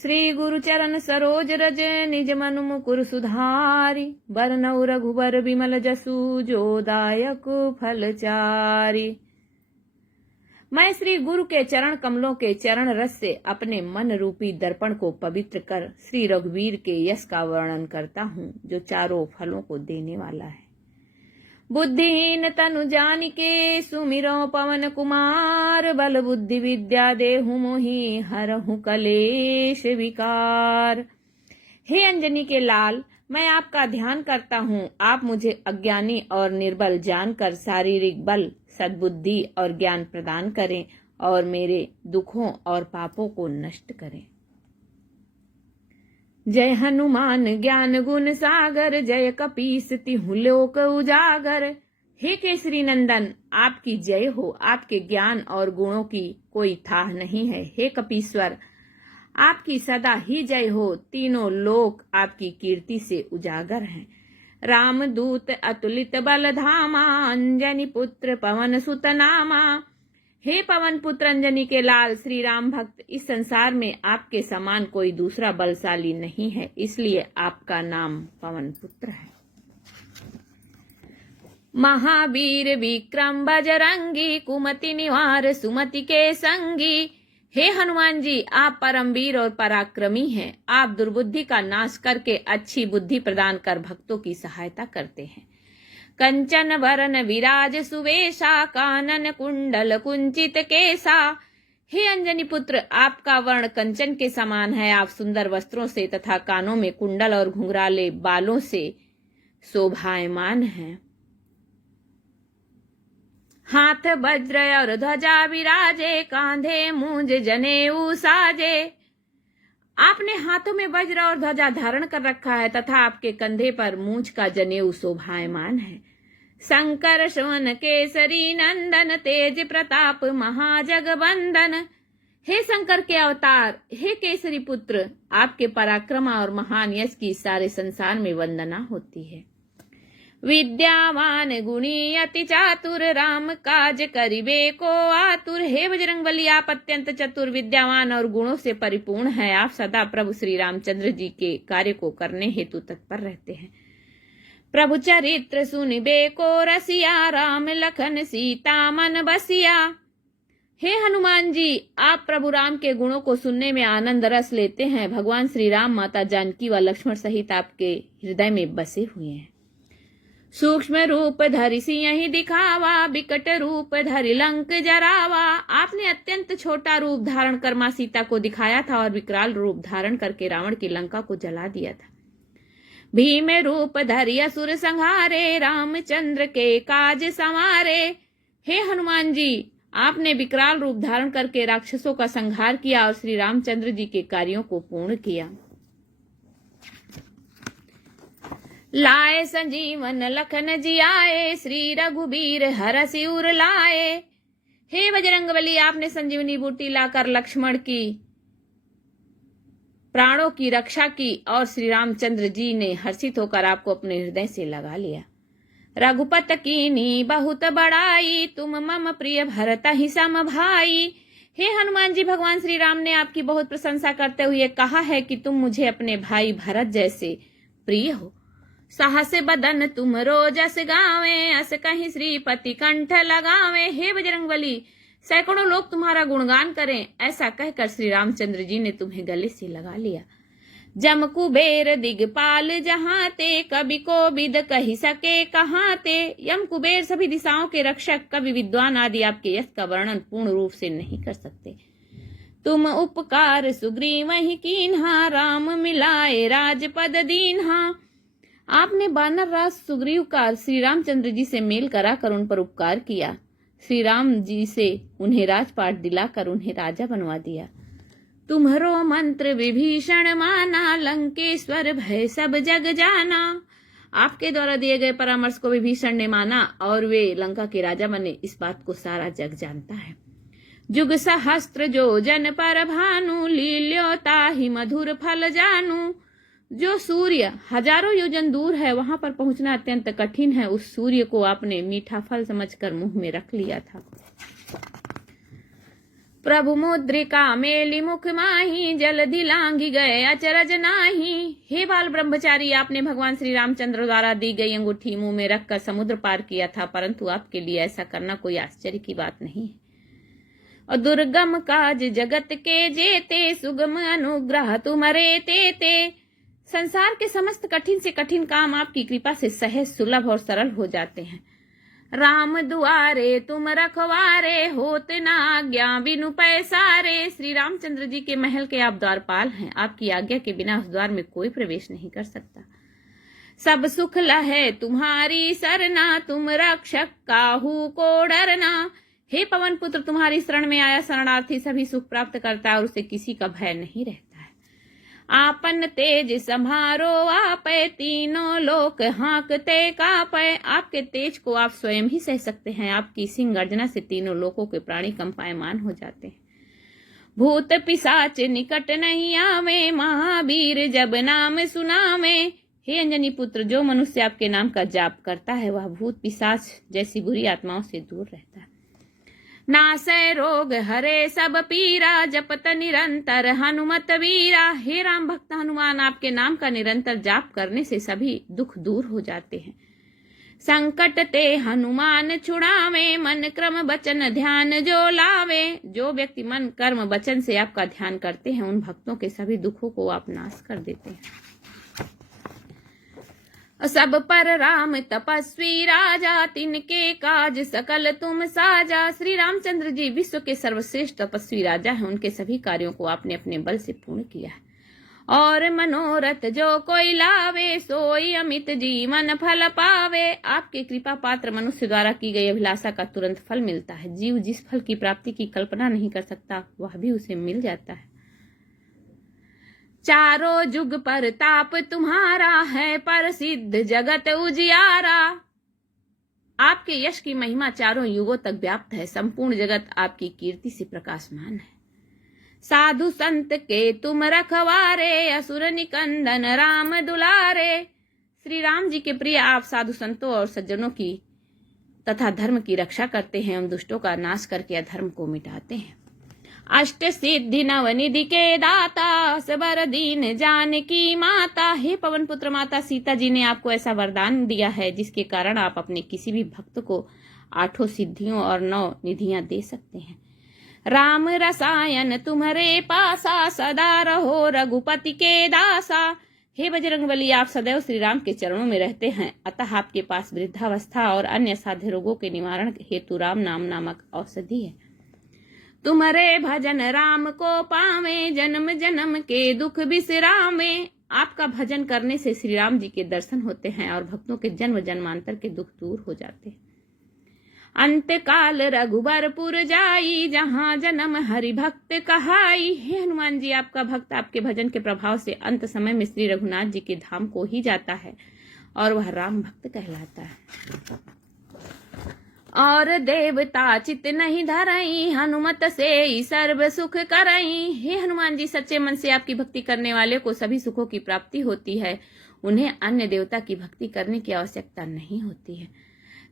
श्री गुरु चरण सरोज रज निज मनु मुकुर सुधारी। बरनउँ रघुबर बिमल जसु जो दायक फलचारी। मैं श्री गुरु के चरण कमलों के चरण रस से अपने मन रूपी दर्पण को पवित्र कर श्री रघुवीर के यश का वर्णन करता हूँ, जो चारों फलों को देने वाला है। बुद्धिहीन तनु जानिके सुमिरो पवन कुमार। बल बुद्धि विद्या देहु मोहि हरहु कलेश विकार। हे अंजनी के लाल, मैं आपका ध्यान करता हूँ। आप मुझे अज्ञानी और निर्बल जानकर शारीरिक बल, सद्बुद्धि और ज्ञान प्रदान करें और मेरे दुखों और पापों को नष्ट करें। जय हनुमान ज्ञान गुण सागर। जय कपीस तिहुँ लोक उजागर। हे केसरी नंदन, आपकी जय हो। आपके ज्ञान और गुणों की कोई थाह नहीं है। हे कपीश्वर, आपकी सदा ही जय हो। तीनों लोक आपकी कीर्ति से उजागर हैं। रामदूत अतुलित बल धामा। अंजनी पुत्र पवन सुत नामा। हे पवन पुत्र अंजनी के लाल श्री राम भक्त, इस संसार में आपके समान कोई दूसरा बलशाली नहीं है, इसलिए आपका नाम पवन पुत्र है। महावीर विक्रम बजरंगी। कुमति निवार सुमति के संगी। हे हनुमान जी, आप परमवीर और पराक्रमी हैं। आप दुर्बुद्धि का नाश करके अच्छी बुद्धि प्रदान कर भक्तों की सहायता करते हैं। कंचन वरन विराज सुवेशा। कानन कुंडल कुंचित केसा। हे अंजनी पुत्र, आपका वर्ण कंचन के समान है। आप सुंदर वस्त्रों से तथा कानों में कुंडल और घुंघराले बालों से शोभायमान हैं। हाथ वज्र और ध्वजा विराजे। कांधे मूंज जनेऊ साजे। आपने हाथों में वज्र और ध्वजा धारण कर रखा है तथा आपके कंधे पर मूंज का जनेऊ शोभायमान है। शंकर श्रवण केसरी नंदन। तेज प्रताप महाजगवंदन। हे शंकर के अवतार, हे केसरी पुत्र, आपके पराक्रम और महान यश की सारे संसार में वंदना होती है। विद्यावान गुणी अति चातुर। राम काज करिबे को आतुर। हे बजरंगबली, आप अत्यंत चतुर, विद्यावान और गुणों से परिपूर्ण हैं। आप सदा प्रभु श्री रामचंद्र जी के कार्य को करने हेतु तत्पर रहते हैं। प्रभु चरित्र सुनिबे को रसिया। राम लखन सीता मन बसिया। हे हनुमान जी, आप प्रभु राम के गुणों को सुनने में आनंद रस लेते हैं। भगवान श्री राम, माता जानकी व लक्ष्मण सहित आपके हृदय में बसे हुए हैं। सूक्ष्म रूप धरि सियहि दिखावा। बिकट रूप धरि लंक जरावा। आपने अत्यंत छोटा रूप धारण कर मां सीता को दिखाया था और विकराल रूप धारण करके रावण की लंका को जला दिया था। भीम रूप धरि असुर संहारे। रामचंद्र के काज संवारे। हे हनुमान जी, आपने विकराल रूप धारण करके राक्षसों का संहार किया और श्री रामचंद्र जी के कार्यों को पूर्ण किया। लाए संजीवन लखन जियाए। श्री रघुबीर हरषि उर लाए। हे बजरंगबली, आपने संजीवनी बूटी लाकर लक्ष्मण की प्राणों की रक्षा की और श्री रामचंद्र जी ने हर्षित होकर आपको अपने हृदय से लगा लिया। रघुपत कीन्ही बहुत बड़ाई। तुम मम प्रिय भरत ही सम भाई। हे हनुमान जी, भगवान श्री राम ने आपकी बहुत प्रशंसा करते हुए कहा है कि तुम मुझे अपने भाई भरत जैसे प्रिय हो। साहस बदन तुम रोजस गावे। अस कहीं श्रीपति कंठ लगावे। हे बजरंगबली, सैकड़ों लोग तुम्हारा गुणगान करें, ऐसा कहकर श्री रामचंद्र जी ने तुम्हें गले से लगा लिया। जम कुबेर दिगपाल जहाँ ते। कवि को विद कही सके कहाँ ते। यम कुबेर सभी दिशाओं के रक्षक, कवि विद्वान आदि आपके यश का वर्णन पूर्ण रूप से नहीं कर सकते। तुम उपकार सुग्रीवहि कीन्हा। राम मिलाए राजपद दीन्हा। आपने वानर राज सुग्रीव का श्री रामचंद्र जी से मेल कराकर उन पर उपकार किया। श्री राम जी से उन्हें राजपाट दिलाकर उन्हें राजा बनवा दिया। तुम्हरो मंत्र विभीषण माना। लंकेश्वर भय सब जग जाना। आपके द्वारा दिए गए परामर्श को विभीषण ने माना और वे लंका के राजा बने। इस बात को सारा जग जानता है। जुग सहस्त्र जो जन पर भानु। लील्यो ताहि मधुर फल जानू। जो सूर्य हजारों योजन दूर है, वहां पर पहुंचना अत्यंत कठिन है, उस सूर्य को आपने मीठा फल समझकर मुंह में रख लिया था। प्रभु मुद्रिका मेली मुख माही, जल्दी लांघी गए अचरज नाही। हे बाल ब्रह्मचारी, आपने भगवान श्री रामचंद्र द्वारा दी गई अंगूठी मुंह में रखकर समुद्र पार किया था, परंतु आपके लिए ऐसा करना कोई आश्चर्य की बात नहीं है। और दुर्गम काज जगत के जेते, सुगम अनुग्रह तुम्हारे तेते। संसार के समस्त कठिन से कठिन काम आपकी कृपा से सहज सुलभ और सरल हो जाते हैं। राम दुआरे तुम रखवारे, होत ना आज्ञा बिनु पैसारे। श्री रामचंद्र जी के महल के आप द्वारपाल हैं, आपकी आज्ञा के बिना उस द्वार में कोई प्रवेश नहीं कर सकता। सब सुख लहे तुम्हारी सरना, तुम रक्षक काहू को डरना। हे पवन पुत्र, तुम्हारी शरण में आया शरणार्थी सभी सुख प्राप्त करता है और उसे किसी का भय नहीं रहता है। आपन तेज संभारो आपे, तीनों लोक हाँकते कापे। आपके तेज को आप स्वयं ही सह सकते हैं, आपकी सिंह गर्जना से तीनों लोकों के प्राणी कंपायमान हो जाते हैं। भूत पिशाच निकट नहीं आवे, महावीर जब नाम सुनावे। हे अंजनी पुत्र, जो मनुष्य आपके नाम का जाप करता है वह भूत पिशाच जैसी बुरी आत्माओं से दूर रहता है। नासै रोग हरे सब पीरा, जपत निरंतर हनुमत वीरा। हे राम भक्त हनुमान, आपके नाम का निरंतर जाप करने से सभी दुख दूर हो जाते हैं। संकट ते हनुमान छुड़ावे, मन क्रम वचन ध्यान जो लावे। जो व्यक्ति मन कर्म वचन से आपका ध्यान करते हैं, उन भक्तों के सभी दुखों को आप नाश कर देते हैं। सब पर राम तपस्वी राजा, तिनके काज सकल तुम साजा। श्री रामचंद्र जी विश्व के सर्वश्रेष्ठ तपस्वी राजा हैं, उनके सभी कार्यों को आपने अपने बल से पूर्ण किया है। और मनोरथ जो कोई लावे, सोई अमित जीवन फल पावे। आपके कृपा पात्र मनुष्य द्वारा की गई अभिलाषा का तुरंत फल मिलता है। जीव जिस फल की प्राप्ति की कल्पना नहीं कर सकता, वह भी उसे मिल जाता है। चारों जुग पर ताप तुम्हारा है, प्रसिद्ध जगत उजियारा। आपके यश की महिमा चारों युगों तक व्याप्त है, संपूर्ण जगत आपकी कीर्ति से प्रकाशमान है। साधु संत के तुम रखवारे, असुर निकंदन राम दुलारे। श्री राम जी के प्रिय आप साधु संतों और सज्जनों की तथा धर्म की रक्षा करते हैं एवं दुष्टों का नाश करके अधर्म को मिटाते हैं। अष्ट सिद्धि नवनिधि के दाता, सबर दीन जानकी माता। हे पवन पुत्र, माता सीता जी ने आपको ऐसा वरदान दिया है जिसके कारण आप अपने किसी भी भक्त को 8 सिद्धियों और 9 निधियां दे सकते हैं। राम रसायन तुम्हारे पासा, सदा रहो रघुपति के दासा। हे बजरंगबली, आप सदैव श्री राम के चरणों में रहते हैं, अतः आपके पास वृद्धावस्था और अन्य साध्य रोगों के निवारण हेतु राम नाम नामक औषधि है। तुम्हारे भजन राम को पावे, जन्म जन्म के दुख बिसरावे। आपका भजन करने से श्री राम जी के दर्शन होते हैं और भक्तों के जन्म जन्मांतर के दुख दूर हो जाते हैं। अंत काल रघुबरपुर जाई, जहाँ जन्म हरि भक्त कहाई। हे हनुमान जी, आपका भक्त आपके भजन के प्रभाव से अंत समय में श्री रघुनाथ जी के धाम को ही जाता है और वह राम भक्त कहलाता है। और देवता चित नहीं धरई, हनुमत से सर्व सुख करई। हे हनुमान जी, सच्चे मन से आपकी भक्ति करने वाले को सभी सुखों की प्राप्ति होती है, उन्हें अन्य देवता की भक्ति करने की आवश्यकता नहीं होती है।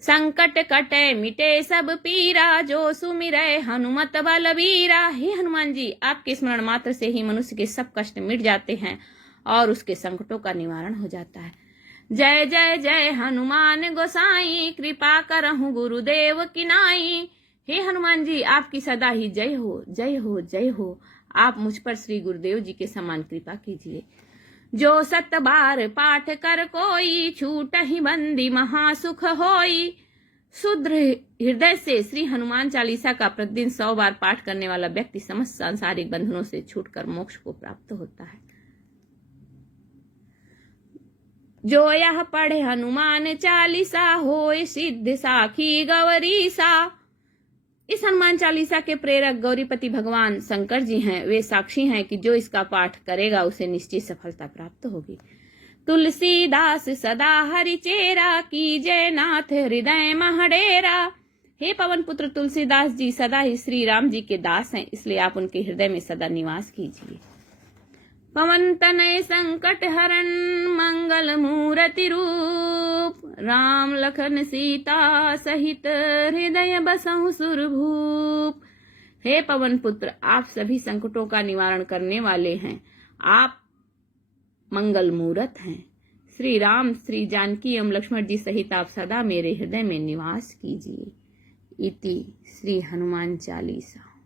संकट कटे मिटे सब पीरा, जो सुमिरै हनुमत बलबीरा। हे हनुमान जी, आपके स्मरण मात्र से ही मनुष्य के सब कष्ट मिट जाते हैं और उसके संकटों का निवारण हो जाता है। जय जय जय हनुमान गोसाई, कृपा करहु गुरुदेव की नाई। हे हनुमान जी, आपकी सदा ही जय हो जय हो जय हो। आप मुझ पर श्री गुरुदेव जी के समान कृपा कीजिए। जो 7 बार पाठ कर कोई, छूट ही बंदी महासुख होई। शुद्ध हृदय से श्री हनुमान चालीसा का प्रतिदिन 100 बार पाठ करने वाला व्यक्ति समस्त सांसारिक बंधनों से छूटकर मोक्ष को प्राप्त होता है। जो यह पढ़े हनुमान चालीसा, होए सिद्ध साखी गौरीसा। इस हनुमान चालीसा के प्रेरक गौरीपति भगवान शंकर जी हैं। वे साक्षी हैं कि जो इसका पाठ करेगा उसे निश्चित सफलता प्राप्त होगी। तुलसीदास सदा हरि चेरा, कीजय नाथ हृदय महडेरा। हे पवन पुत्र तुलसीदास जी सदा ही श्री राम जी के दास हैं, इसलिए आप उनके हृदय में सदा निवास कीजिए। पवन तनय संकट हरण, मंगल मूर्ति रूप। राम लखन सीता सहित, हृदय बसहु सुरभूप। हे पवन पुत्र, आप सभी संकटों का निवारण करने वाले हैं, आप मंगल मूरत हैं। श्री राम, श्री जानकी एवं लक्ष्मण जी सहित आप सदा मेरे हृदय में निवास कीजिए। इति श्री हनुमान चालीसा।